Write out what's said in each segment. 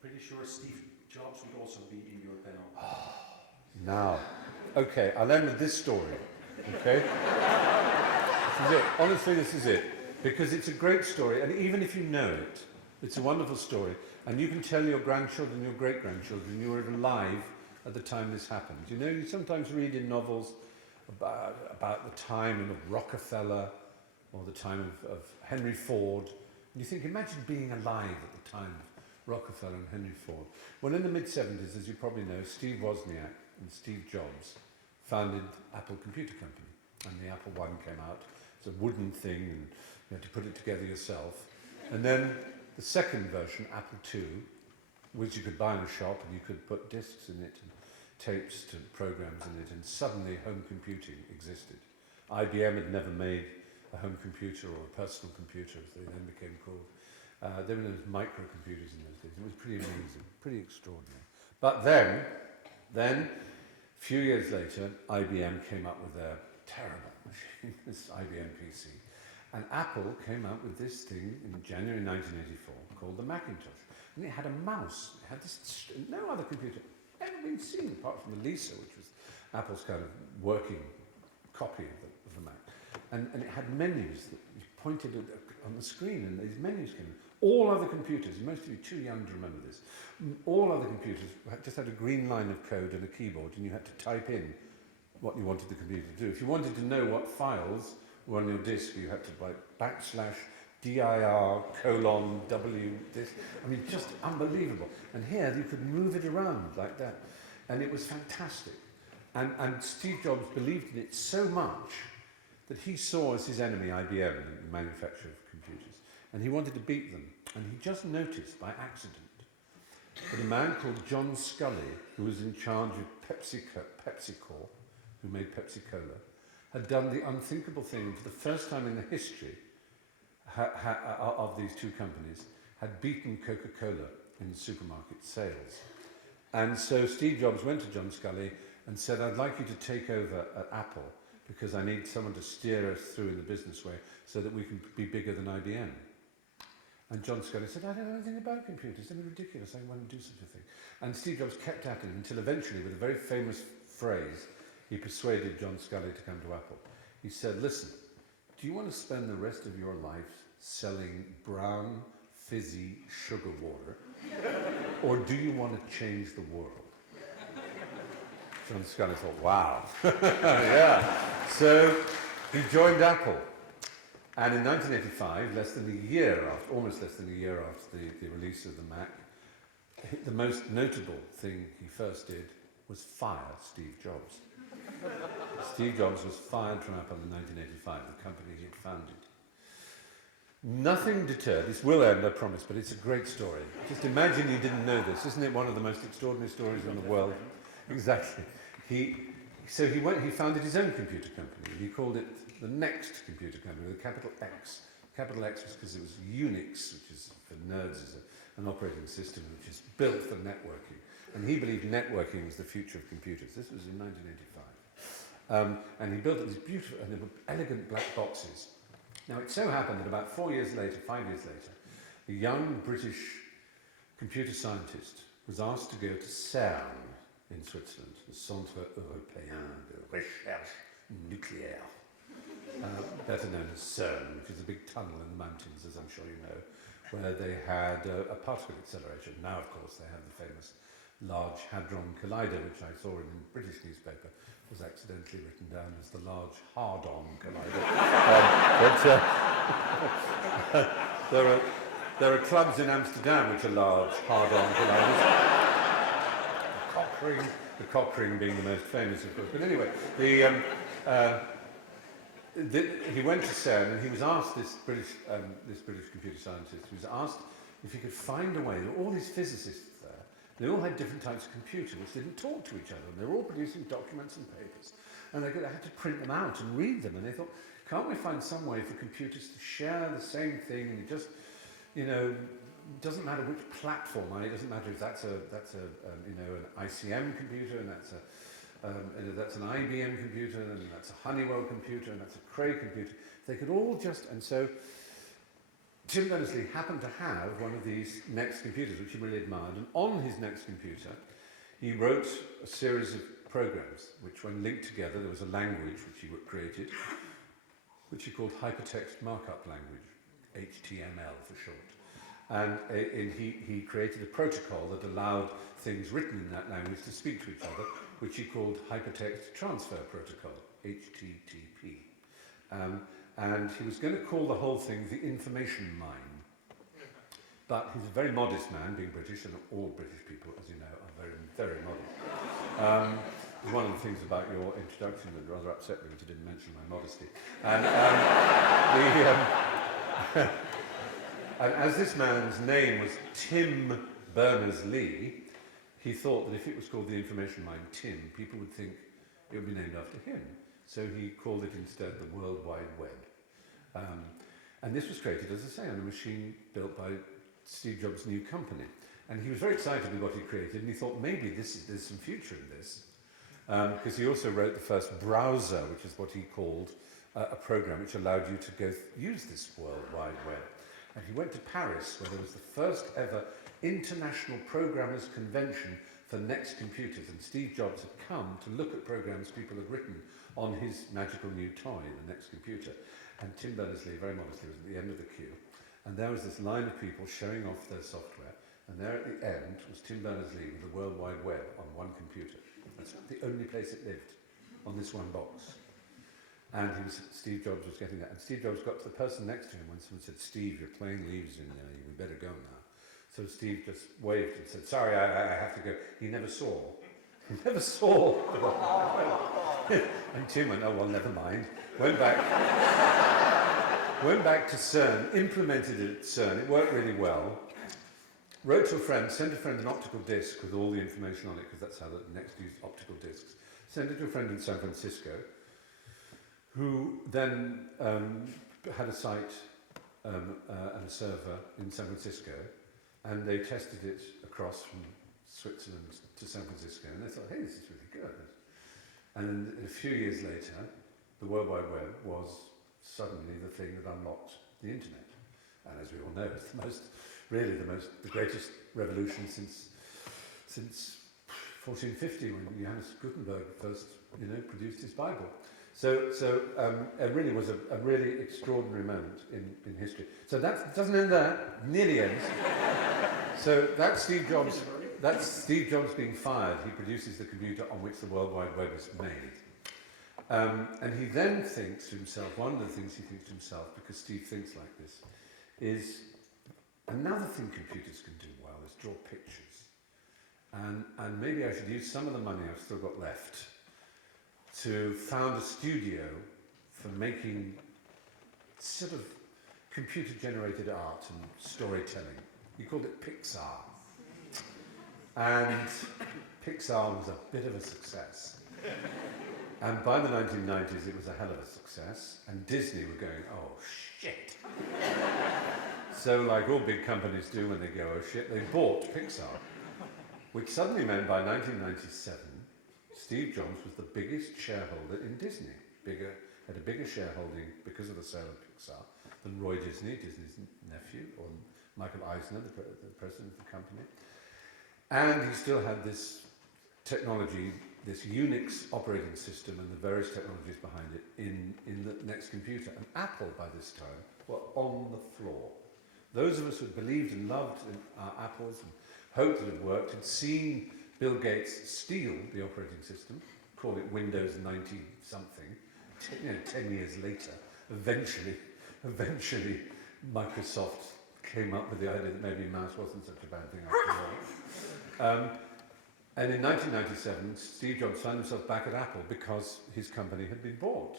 pretty sure Steve Jobs would also be in your panel. Now, okay, I'll end with this story, okay? This is it. Honestly, this is it. Because it's a great story, and even if you know it, it's a wonderful story, and you can tell your grandchildren, your great-grandchildren, you were alive at the time this happened. You know, you sometimes read in novels about the time of Rockefeller, or the time of Henry Ford, and you think, imagine being alive at the time of Rockefeller and Henry Ford. Well, in the mid-70s, as you probably know, Steve Wozniak and Steve Jobs founded Apple Computer Company, and the Apple I came out. It's a wooden thing, and you had to put it together yourself. And then the second version, Apple II, which you could buy in a shop, and you could put discs in it, and tapes to programs in it, and suddenly home computing existed. IBM had never made a home computer or a personal computer, as they then became called. They were known as microcomputers in those days. It was pretty amazing, pretty extraordinary. But then, a few years later, IBM came up with their terrible machine, this IBM PC. And Apple came out with this thing in January 1984 called the Macintosh. And it had a mouse. It had this, no other computer ever been seen apart from the Lisa, which was Apple's kind of working copy of the Mac. And it had menus that you pointed at on the screen, and these menus came in. All other computers, most of you are too young to remember this, all other computers just had a green line of code and a keyboard, and you had to type in what you wanted the computer to do. If you wanted to know what files were on your disk, you had to write /dir:\w disk. I mean, just unbelievable. And here you could move it around like that. And it was fantastic. And Steve Jobs believed in it so much that he saw as his enemy IBM, the manufacturer of computers. And he wanted to beat them. And he just noticed by accident that a man called John Scully, who was in charge of PepsiCor, who made Pepsi Cola, had done the unthinkable thing for the first time in the history of these two companies, had beaten Coca-Cola in supermarket sales. And so Steve Jobs went to John Scully and said, I'd like you to take over at Apple because I need someone to steer us through in the business way so that we can be bigger than IBM. And John Scully said, I don't know anything about computers, they're ridiculous, I won't do such a thing. And Steve Jobs kept at it until eventually, with a very famous phrase, he persuaded John Scully to come to Apple. He said, listen, do you want to spend the rest of your life selling brown, fizzy sugar water, or do you want to change the world? John Scully thought, wow. Yeah. So he joined Apple. And in 1985, almost less than a year after the release of the Mac, the most notable thing he first did was fire Steve Jobs. Steve Jobs was fired from Apple in 1985, the company he had founded. Nothing deterred, this will end, I promise, but it's a great story. Just imagine you didn't know this. Isn't it one of the most extraordinary stories in the world? Exactly. He founded his own computer company. He called it the Next Computer Company, with a capital X. Capital X was because it was Unix, which is, for nerds, is an operating system which is built for networking. And he believed networking was the future of computers. This was in 1985. And he built these beautiful, and they were elegant black boxes. Now, it so happened that about 5 years later, a young British computer scientist was asked to go to CERN in Switzerland, the Centre Européen de Recherche Nucléaire, better known as CERN, which is a big tunnel in the mountains, as I'm sure you know, where they had a particle accelerator. Now, of course, they have the famous Large Hadron Collider, which I saw in a British newspaper, was accidentally written down as the Large Hard-On Collider. There are clubs in Amsterdam which are large Hard-On Colliders. The cock ring being the most famous, of course. But anyway, he went to CERN and he was asked, this British computer scientist, he was asked if he could find a way. There were all these physicists there. They all had different types of computers which didn't talk to each other. And they were all producing documents and papers. And they had to print them out and read them. And they thought, can't we find some way for computers to share the same thing and just, it doesn't matter which platform. It doesn't matter if that's an ICM computer and that's an IBM computer and that's a Honeywell computer and that's a Cray computer. They could all just, and so Tim Berners-Lee happened to have one of these Next computers, which he really admired, and on his Next computer, he wrote a series of programs, which when linked together, there was a language which he created, which he called Hypertext Markup Language, HTML for short. And he created a protocol that allowed things written in that language to speak to each other, which he called Hypertext Transfer Protocol, HTTP. And he was going to call the whole thing the information mine. But he's a very modest man, being British, and all British people, as you know, are very, very modest. One of the things about your introduction that rather upset me was you didn't mention my modesty. And, and as this man's name was Tim Berners-Lee, he thought that if it was called the information mine Tim, people would think it would be named after him. So he called it instead the World Wide Web. And this was created, as I say, on a machine built by Steve Jobs' new company. And he was very excited with what he created, and he thought maybe there's some future in this. Because he also wrote the first browser, which is what he called a program which allowed you to use this World Wide Web. And he went to Paris, where there was the first ever International Programmers Convention for Next computers. And Steve Jobs had come to look at programs people had written on his magical new toy, the Next computer. And Tim Berners-Lee, very modestly, was at the end of the queue. And there was this line of people showing off their software. And there at the end was Tim Berners-Lee with the World Wide Web on one computer. That's the only place it lived, on this one box. And Steve Jobs was getting that. And Steve Jobs got to the person next to him when someone said, "Steve, you're playing leaves in there, we better go now." So Steve just waved and said, "Sorry, I have to go." He never saw. He never saw. And Tim went, "Oh, well, never mind." Went back to CERN, implemented it at CERN. It worked really well. Wrote to a friend, sent a friend an optical disc with all the information on it, because that's how the Next used optical discs. Sent it to a friend in San Francisco, who then had a site and a server in San Francisco, and they tested it across from Switzerland to San Francisco, and they thought, hey, this is really good. And then a few years later, the World Wide Web was suddenly the thing that unlocked the internet. And as we all know, it's the greatest revolution since 1450, when Johannes Gutenberg first, produced his Bible. So it really was a really extraordinary moment in history. So that doesn't end there, nearly ends. So that's Steve Jobs. That's Steve Jobs being fired. He produces the computer on which the World Wide Web is made. And he then thinks to himself, one of the things he thinks to himself, because Steve thinks like this, is another thing computers can do well is draw pictures. And maybe I should use some of the money I've still got left to found a studio for making sort of computer-generated art and storytelling. He called it Pixar. And Pixar was a bit of a success. And by the 1990s, it was a hell of a success. And Disney were going, oh, shit. So like all big companies do when they go, oh, shit, they bought Pixar. Which suddenly meant by 1997, Steve Jobs was the biggest shareholder in Disney. Had a bigger shareholding because of the sale of Pixar than Roy Disney, Disney's nephew, or Michael Eisner, the president of the company. And he still had this technology, this Unix operating system and the various technologies behind it in the Next computer. And Apple, by this time, were on the floor. Those of us who believed and loved our Apples and hoped that it worked had seen Bill Gates steal the operating system, call it Windows 90-something, 10 years later. Eventually, Microsoft came up with the idea that maybe mouse wasn't such a bad thing after all. And in 1997, Steve Jobs found himself back at Apple because his company had been bought.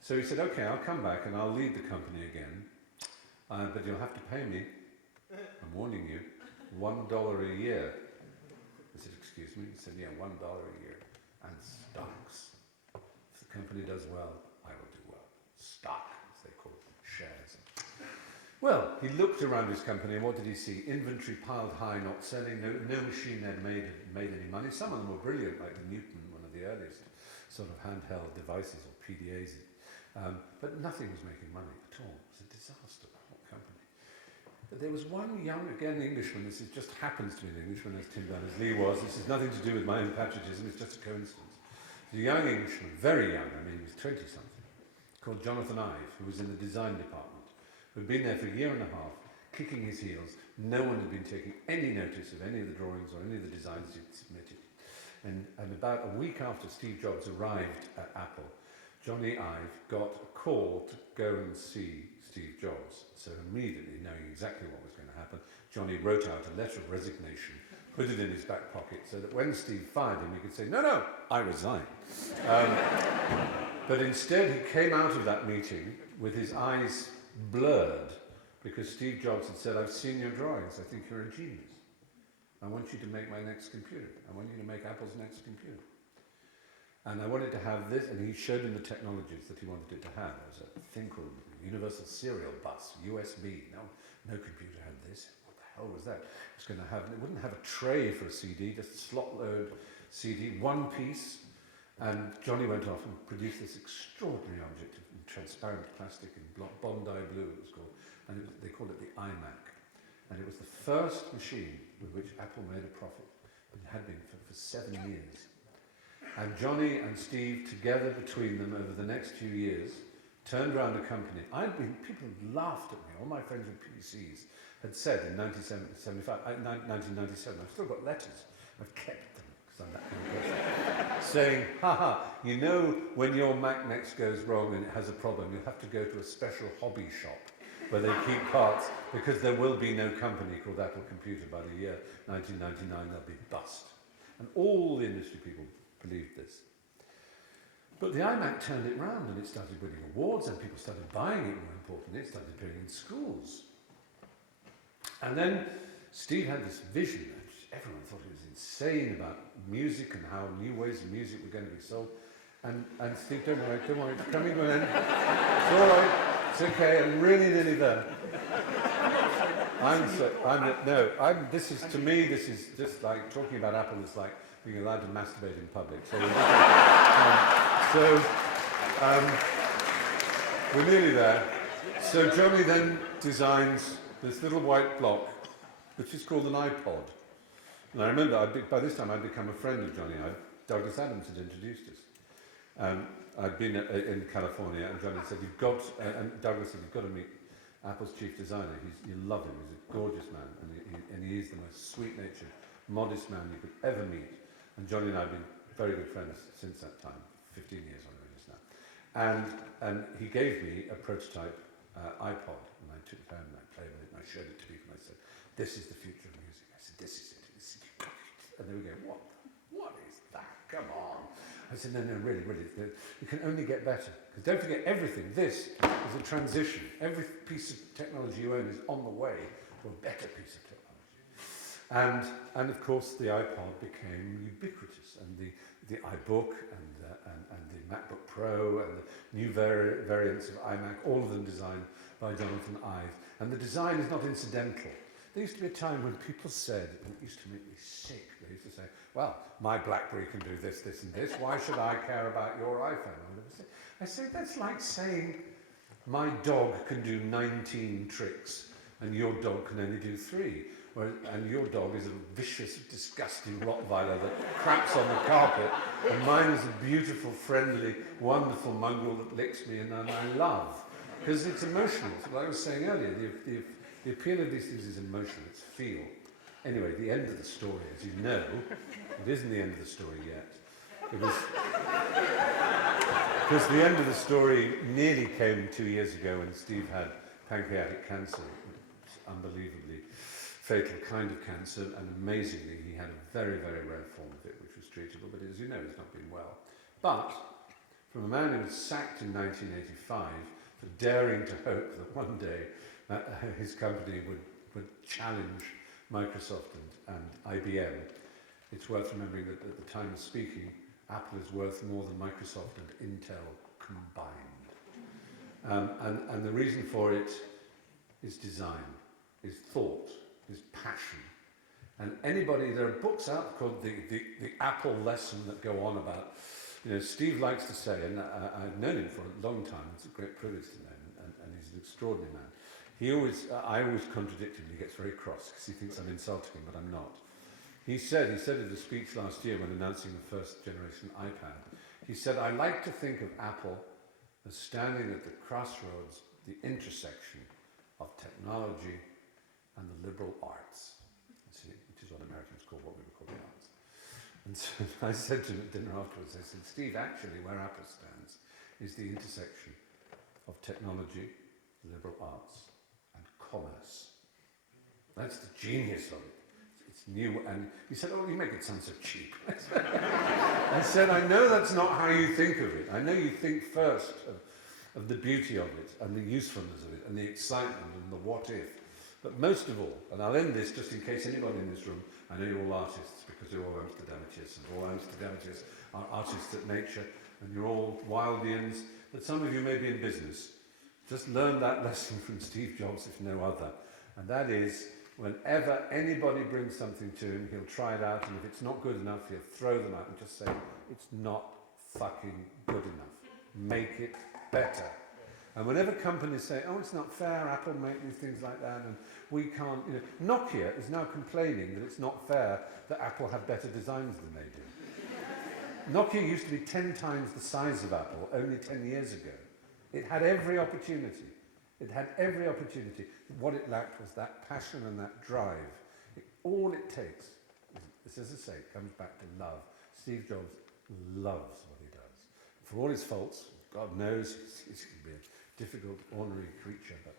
So he said, okay, I'll come back and I'll lead the company again, but you'll have to pay me, I'm warning you, $1 a year. I said, excuse me? He said, yeah, $1 a year. And stocks. If the company does well, I will do well. Stock, as they call it, shares. Well, he looked around his company and what did he see? Inventory piled high, not selling, no machine had made any money. Some of them were brilliant, like the Newton, one of the earliest sort of handheld devices or PDAs. But nothing was making money at all. It was a disaster, the whole company. But there was one young, again, Englishman, this just happens to be an Englishman, as Tim Berners-Lee was. This has nothing to do with my own patriotism, it's just a coincidence. A young Englishman, very young, I mean, he was 20-something, called Jonathan Ive, who was in the design department, who had been there for a year and a half, kicking his heels. No one had been taking any notice of any of the drawings or any of the designs he'd submitted. And about a week after Steve Jobs arrived at Apple, Johnny Ive got a call to go and see Steve Jobs. So immediately, knowing exactly what was going to happen, Johnny wrote out a letter of resignation, put it in his back pocket, so that when Steve fired him, he could say, no, I resign. But instead, he came out of that meeting with his eyes blurred, because Steve Jobs had said, I've seen your drawings, I think you're a genius. I want you to make my next computer. I want you to make Apple's next computer. And I wanted to have this, and he showed him the technologies that he wanted it to have. There was a thing called Universal Serial Bus, USB. No computer had this. What the hell was that? It wouldn't have a tray for a CD, just slot load CD, one piece. And Johnny went off and produced this extraordinary object in transparent plastic in Bondi blue, it was called. And they called it the iMac. And it was the first machine with which Apple made a profit. It had been for 7 years. And Johnny and Steve, together between them over the next few years, turned around a company. People laughed at me. All my friends with PCs had said in 1997, I've still got letters. I've kept them because I'm that kind of person. Saying, you know when your Mac next goes wrong and it has a problem, you have to go to a special hobby shop where they keep parts, because there will be no company called Apple Computer by the year 1999, they'll be bust. And all the industry people believed this. But the iMac turned it round and it started winning awards and people started buying it, more importantly, it started appearing in schools. And then Steve had this vision that everyone thought he was insane about music and how new ways of music were going to be sold. And Steve, don't worry, it's coming, Glenn. It's all right, it's okay, I'm really nearly there. This is just like talking about Apple is like being allowed to masturbate in public. We're nearly there. So Johnny then designs this little white block, which is called an iPod. And I remember, by this time I'd become a friend of Johnny. Douglas Adams had introduced us. I'd been in California, and Johnny said, and Douglas said, you've got to meet Apple's chief designer. You love him. He's a gorgeous man, and he is the most sweet-natured, modest man you could ever meet. And Johnny and I have been very good friends since that time, 15 years on it is now. And he gave me a prototype iPod, and I took it home and I played with it and I showed it to people and I said, this is the future of music. I said, this is it. And they would go, what is that? Come on. I said, no, really, it can only get better. Because don't forget everything. This is a transition. Every piece of technology you own is on the way to a better piece of technology. And of course the iPod became ubiquitous, and the iBook and the MacBook Pro and the new variants of iMac, all of them designed by Jonathan Ive. And the design is not incidental. There used to be a time when people said, and it used to make me sick, they used to say, well, my BlackBerry can do this, this and this, why should I care about your iPhone? I say, that's like saying, my dog can do 19 tricks and your dog can only do 3. And your dog is a vicious, disgusting Rottweiler that craps on the carpet, and mine is a beautiful, friendly, wonderful mongrel that licks me and I love. Because it's emotional. It's what I was saying earlier. The appeal of these things is emotion, it's feel. Anyway, the end of the story, as you know, it isn't the end of the story yet. Because the end of the story nearly came 2 years ago when Steve had pancreatic cancer, unbelievably fatal kind of cancer, and amazingly he had a very, very rare form of it, which was treatable, but as you know, he's not been well. But from a man who was sacked in 1985 for daring to hope that one day his company would challenge Microsoft and IBM, it's worth remembering that at the time of speaking, Apple is worth more than Microsoft and Intel combined. And the reason for it is design, is thought, is passion. And there are books out called the Apple Lesson that go on about, Steve likes to say, and I've known him for a long time, it's a great privilege to know him, and he's an extraordinary man. I always contradict him, and he gets very cross because he thinks I'm insulting him, but I'm not. He said in a speech last year when announcing the first generation iPad, he said, I like to think of Apple as standing at the crossroads, the intersection of technology and the liberal arts, see, which is what Americans call what we would call the arts. And so I said to him at dinner afterwards, I said, Steve, actually where Apple stands is the intersection of technology, liberal arts, and commerce. That's the genius of it. It's new, and he said, oh, you make it sound so cheap. I said, I know that's not how you think of it. I know you think first of the beauty of it, and the usefulness of it, and the excitement, and the what if. But most of all, and I'll end this just in case anybody in this room, I know you're all artists, because you're all Amsterdamitists, and all Amsterdamitists are artists at nature, and you're all Wildians, but some of you may be in business. Just learn that lesson from Steve Jobs, if no other. And that is, whenever anybody brings something to him, he'll try it out, and if it's not good enough, he'll throw them out and just say, it's not fucking good enough. Make it better. And whenever companies say, oh, it's not fair, Apple make these things like that, and we can't, Nokia is now complaining that it's not fair that Apple have better designs than they do. Nokia used to be 10 times the size of Apple only 10 years ago. It had every opportunity. It had every opportunity. What it lacked was that passion and that drive. All it takes, as I say, comes back to love. Steve Jobs loves what he does. For all his faults, God knows he's going to be a difficult, ornery creature, but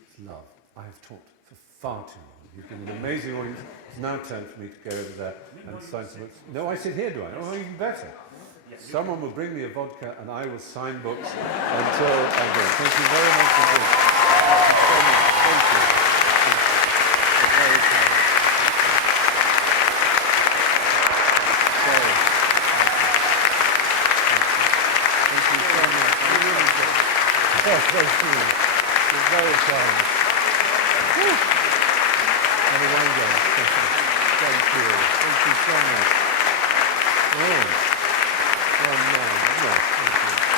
it's love. I have talked for far too long. You've been an amazing audience. It's now time for me to go over there and sign some books. No, I sit here, do I? Oh, even better. Someone will bring me a vodka and I will sign books until I go. Thank you very much indeed. Thank you so much. Thank you. You're very kind. Thank you so much. Thank you. You're very kind. Have a long day. Thank you. Thank you so much. Oh. Oh, no, no, thank you.